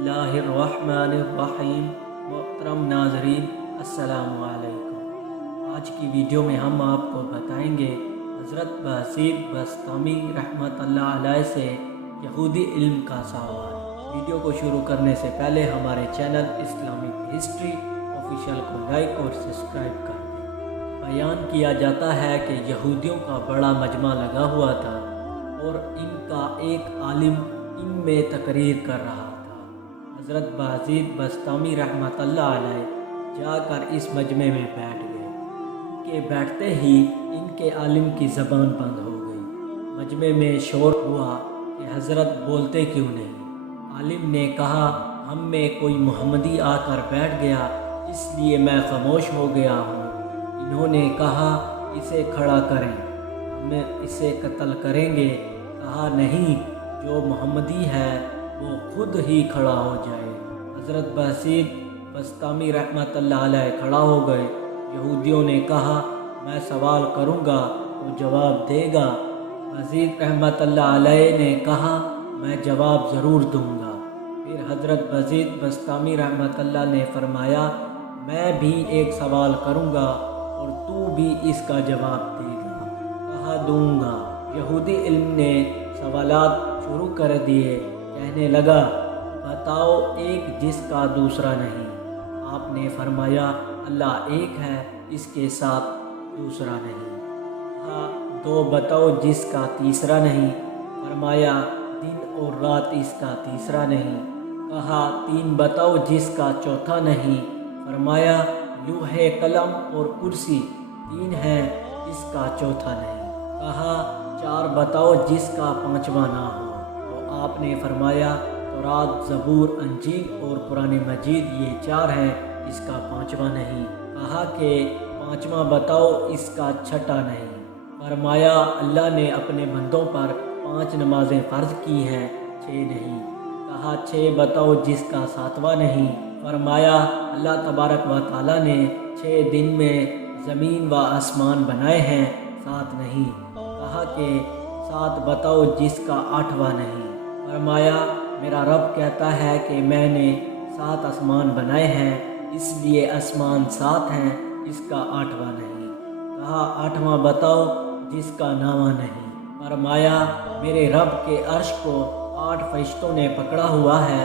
बिस्मिल्लाहिर्रहमानिर्रहीम। मोहतरम नाज़रीन, अस्सलामु अलैकुम। आज की वीडियो में हम आपको बताएंगे हज़रत बसीत बस्तामी रहमतुल्लाह अलैह से यहूदी इल्म का सवाल। वीडियो को शुरू करने से पहले हमारे चैनल इस्लामिक हिस्ट्री ऑफिशियल को लाइक और सब्सक्राइब कर दें। बयान किया जाता है कि यहूदियों का बड़ा मजमा लगा हुआ था और इनका एक आलिम इनमें तकरीर कर रहा था। हज़रत बसीत बस्तामी रहमतुल्लाह अलैह जाकर इस मजमे में बैठ गए। इनके बैठते ही इनके आलिम की ज़बान बंद हो गई। मजमे में शोर हुआ कि हज़रत बोलते क्यों नहीं। आलिम ने कहा, हम में कोई मोहम्मदी आकर बैठ गया, इसलिए मैं खामोश हो गया हूँ। इन्होंने कहा, इसे खड़ा करें, हम इसे कत्ल करेंगे। कहा, नहीं, जो मोहम्मदी है वो खुद ही खड़ा हो जाए। हज़रत बसीत बस्तामी रहमतुल्लाह अलैह खड़ा हो गए। यहूदियों ने कहा, मैं सवाल करूँगा तो जवाब देगा। बसीत रहमतुल्लाह अलैह ने कहा, मैं जवाब ज़रूर दूँगा। फिर हज़रत बसीत बस्तामी रहमतुल्लाह ने फरमाया, मैं भी एक सवाल करूँगा और तू भी इसका जवाब देगा। कहा, दूँगा। यहूदी इल्म ने सवालात शुरू कर दिए। कहने लगा, बताओ एक जिसका दूसरा नहीं। आपने फरमाया, अल्लाह एक है, इसके साथ दूसरा नहीं। कहा, दो बताओ जिसका तीसरा नहीं। फरमाया, दिन और रात इसका तीसरा नहीं। कहा, तीन बताओ जिसका चौथा नहीं। फरमाया, लूहे कलम और कुर्सी तीन हैं, इसका चौथा नहीं। कहा, चार बताओ जिसका पांचवा ना हो। तो आपने फरमाया, तौरात, ज़बूर, इंजील और कुरान मजीद ये चार हैं, इसका पांचवा नहीं। कहा कि पांचवा बताओ, इसका छठा नहीं। फरमाया, अल्लाह ने अपने बंदों पर 5 नमाजें फ़र्ज की हैं, 6 नहीं। कहा, 6 बताओ जिसका सातवां नहीं। फरमाया, अल्लाह तबारक व तआला ने 6 दिन में ज़मीन व आसमान बनाए हैं, 7 नहीं। कहा कि 7 बताओ जिसका आठवां नहीं। फरमाया, मेरा रब कहता है कि मैंने 7 आसमान बनाए हैं, इसलिए आसमान 7 हैं, इसका आठवां नहीं। कहा, आठवां बताओ जिसका नौवां नहीं। फरमाया, मेरे रब के अर्श को 8 फरिश्तों ने पकड़ा हुआ है,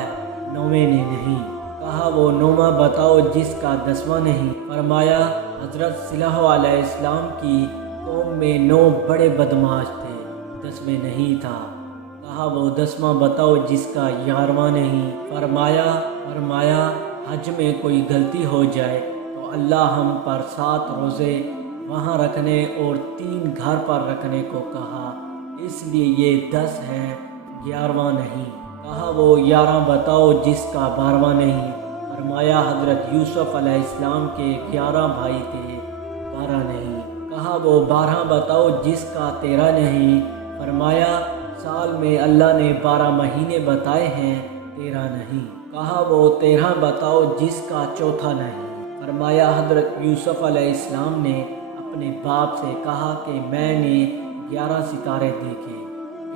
9वें ने नहीं। कहा, वो 9वां बताओ जिसका 10वां नहीं। फरमाया, हज़रत सल्लल्लाहु अलैहि वसल्लम की कौम में 9 बड़े बदमाश थे, 10वें नहीं था। कहा, वो 10वां बताओ जिसका 11वां नहीं। फरमाया, हज में कोई गलती हो जाए तो अल्लाह हम पर 7 रोज़े वहाँ रखने और 3 घर पर रखने को कहा, इसलिए ये 10 हैं, 11वां नहीं। कहा, वो 11 बताओ जिसका 12वां नहीं। फरमाया, हज़रत यूसुफ अलैहिस्सलाम के 11 भाई थे, 12 नहीं। कहा, वो 12 बताओ जिसका 13 नहीं। फरमाया, साल में अल्लाह ने 12 महीने बताए हैं, 13 नहीं। कहा, वो 13 बताओ जिसका चौथा नहीं। फरमाया, हज़रत यूसुफ अलैहिस्सलाम ने अपने बाप से कहा कि मैंने 11 सितारे देखे,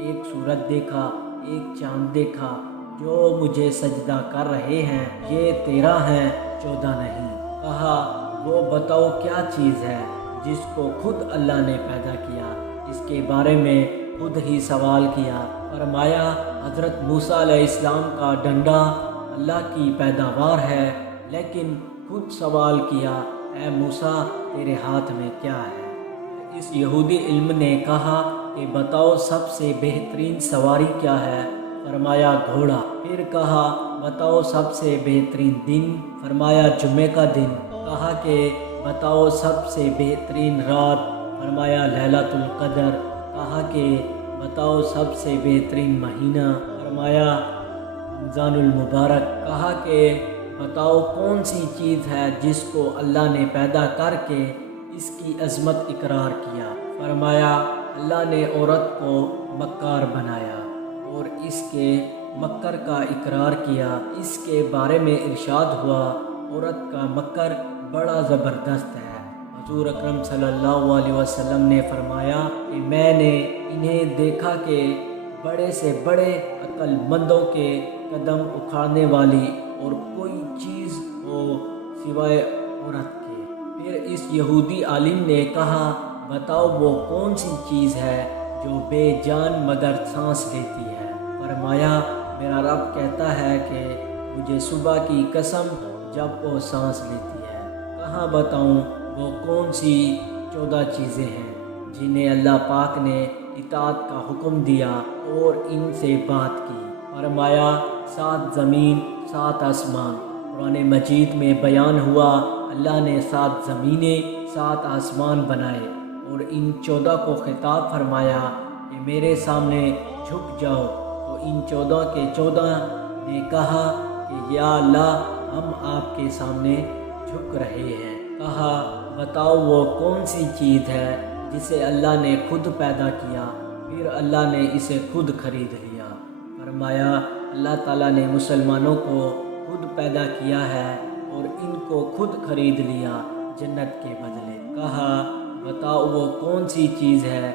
एक सूरज देखा, एक चाँद देखा, जो मुझे सजदा कर रहे हैं, ये 13 हैं, 14 नहीं। कहा, वो बताओ क्या चीज़ है जिसको खुद अल्लाह ने पैदा किया, इसके बारे में खुद ही सवाल किया। फरमाया, हज़रत मूसा अलैहिस्सलाम का डंडा अल्लाह की पैदावार है, लेकिन खुद सवाल किया, ऐ मूसा, तेरे हाथ में क्या है। इस यहूदी इल्म ने कहा कि बताओ सबसे बेहतरीन सवारी क्या है। फरमाया, घोड़ा। फिर कहा, बताओ सबसे बेहतरीन दिन। फरमाया, जुम्मे का दिन। कहा कि बताओ सबसे बेहतरीन रात। फरमाया, लैलतुल क़द्र। कहा कि बताओ सबसे बेहतरीन महीना। फरमाया, रमज़ानुल मुबारक। कहा कि बताओ कौन सी चीज़ है जिसको अल्लाह ने पैदा करके इसकी अज़मत इकरार किया। फरमाया, अल्लाह ने औरत को मक्कार बनाया और इसके मक्कर का इकरार किया। इसके बारे में इरशाद हुआ, औरत का मक्कर बड़ा ज़बरदस्त है। हुज़ूर अकरम सल्लल्लाहु अलैहि वसल्लम ने फरमाया कि मैंने इन्हें देखा कि बड़े से बड़े अक्लमंदों के قدم اکھاڑنے والی اور کوئی چیز ہو سوائے عورت کے۔ پھر اس یہودی عالم نے کہا بتاؤ وہ کون سی چیز ہے جو بے جان مگر سانس لیتی ہے؟ فرمایا میرا رب کہتا ہے کہ مجھے صبح کی قسم جب وہ سانس لیتی ہے۔ کہاں بتاؤں وہ کون سی 14 چیزیں ہیں جنہیں اللہ پاک نے اطاعت کا حکم دیا اور ان سے بات کی؟ فرمایا 7 زمین 7 آسمان۔ قرآن مجید میں بیان ہوا اللہ نے 7 زمینیں 7 آسمان بنائے اور ان 14 کو خطاب فرمایا کہ میرے سامنے جھک جاؤ، تو ان 14 کے 14 نے کہا کہ یا اللہ ہم آپ کے سامنے جھک رہے ہیں۔ کہا بتاؤ وہ کون سی چیز ہے جسے اللہ نے خود پیدا کیا پھر اللہ نے اسے خود خرید لیا؟ فرمایا اللہ تعالیٰ نے مسلمانوں کو خود پیدا کیا ہے اور ان کو خود خرید لیا جنت کے بدلے۔ کہا بتاؤ وہ کون سی چیز ہے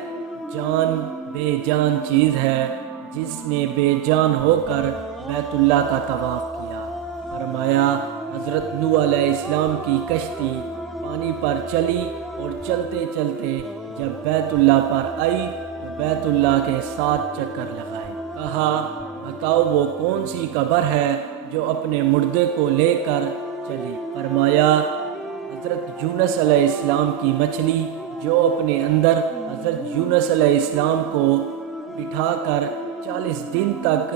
جان بے جان چیز ہے جس نے بے جان ہو کر بیت اللہ کا طواف کیا؟ فرمایا حضرت نوح علیہ السلام کی کشتی پانی پر چلی اور چلتے چلتے جب بیت اللہ پر آئی تو بیت اللہ کے 7 چکر لگائے۔ کہا بتاؤ وہ کون سی قبر ہے جو اپنے مردے کو لے کر چلی؟ فرمایا حضرت یونس علیہ السلام کی مچھلی جو اپنے اندر حضرت یونس علیہ السلام کو بٹھا کر 40 دن تک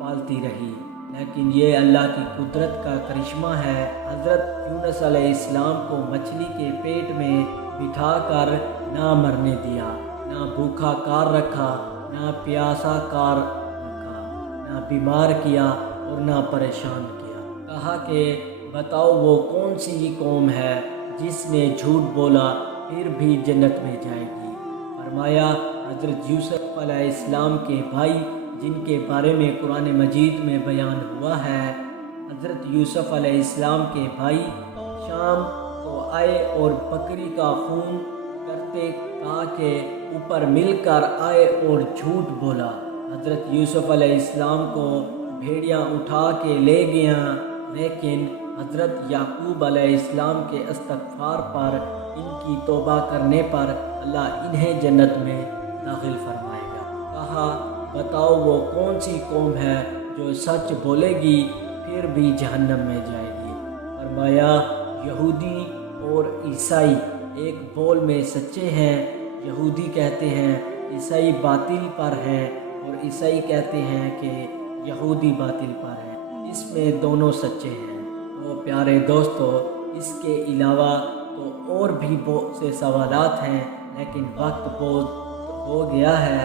پالتی رہی، لیکن یہ اللہ کی قدرت کا کرشمہ ہے۔ حضرت یونس علیہ السلام کو مچھلی کے پیٹ میں بٹھا کر نہ مرنے دیا، نہ بھوکا کار رکھا، نہ پیاسا کار رکھا، نہ بیمار کیا اور نہ پریشان کیا۔ کہا کہ بتاؤ وہ کون سی قوم ہے جس نے جھوٹ بولا پھر بھی جنت میں جائے گی؟ فرمایا حضرت یوسف علیہ السلام کے بھائی جن کے بارے میں قرآن مجید میں بیان ہوا ہے۔ حضرت یوسف علیہ السلام کے بھائی شام کو آئے اور بکری کا خون کرتے کے اوپر مل کر آئے اور جھوٹ بولا۔ حضرت یوسف علیہ السلام کو بھیڑیاں اٹھا کے لے گیا، لیکن حضرت یعقوب علیہ السلام کے استغفار پر ان کی توبہ کرنے پر اللہ انہیں جنت میں داخل فرمائے گا۔ کہا بتاؤ وہ کون سی قوم ہے جو سچ بولے گی پھر بھی جہنم میں جائے گی؟ فرمایا یہودی اور عیسائی ایک بول میں سچے ہیں۔ یہودی کہتے ہیں عیسائی باطل پر ہیں اور عیسائی کہتے ہیں کہ یہودی باطل پر ہیں، اس میں دونوں سچے ہیں۔ تو پیارے دوستو اس کے علاوہ تو اور بھی بہت سے سوالات ہیں، لیکن وقت بہت ہو گیا ہے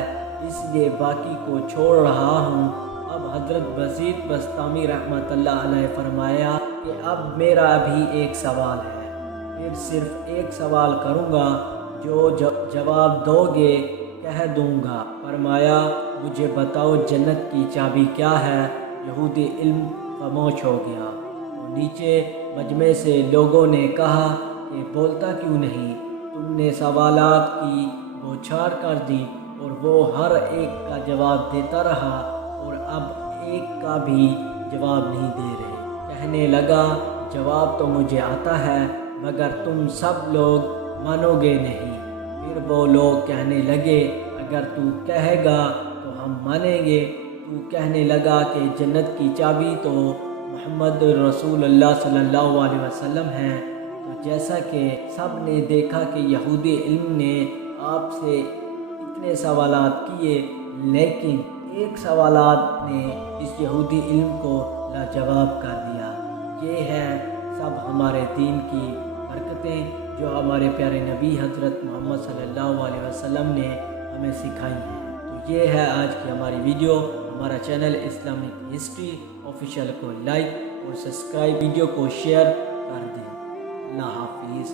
اس لیے باقی کو چھوڑ رہا ہوں۔ اب حضرت بسیط بسطامی رحمۃ اللہ علیہ فرمایا کہ اب میرا بھی ایک سوال ہے، پھر صرف ایک سوال کروں گا، جو جواب دو گے کہہ دوں گا۔ فرمایا مجھے بتاؤ جنت کی چابی کیا ہے؟ یہودی علم خاموش ہو گیا۔ تو نیچے مجمع سے لوگوں نے کہا کہ بولتا کیوں نہیں؟ تم نے سوالات کی بوچھار کر دی اور وہ ہر ایک کا جواب دیتا رہا اور اب ایک کا بھی جواب نہیں دے رہے۔ کہنے لگا جواب تو مجھے آتا ہے مگر تم سب لوگ مانو گے نہیں۔ پھر وہ لوگ کہنے لگے اگر تو کہے گا تو ہم مانیں گے۔ تو کہنے لگا کہ جنت کی چابی تو محمد رسول اللہ صلی اللہ علیہ وسلم ہے۔ تو جیسا کہ سب نے دیکھا کہ یہودی علم نے آپ سے اتنے سوالات کیے، لیکن ایک سوالات نے اس یہودی علم کو لاجواب کر دیا۔ یہ ہے سب ہمارے دین کی برکتیں جو ہمارے پیارے نبی حضرت محمد صلی اللہ علیہ وسلم نے ہمیں سکھائی ہیں۔ تو یہ ہے آج کی ہماری ویڈیو۔ ہمارا چینل اسلامک ہسٹری آفیشیل کو لائک اور سبسکرائب، ویڈیو کو شیئر کر دیں۔ اللہ حافظ۔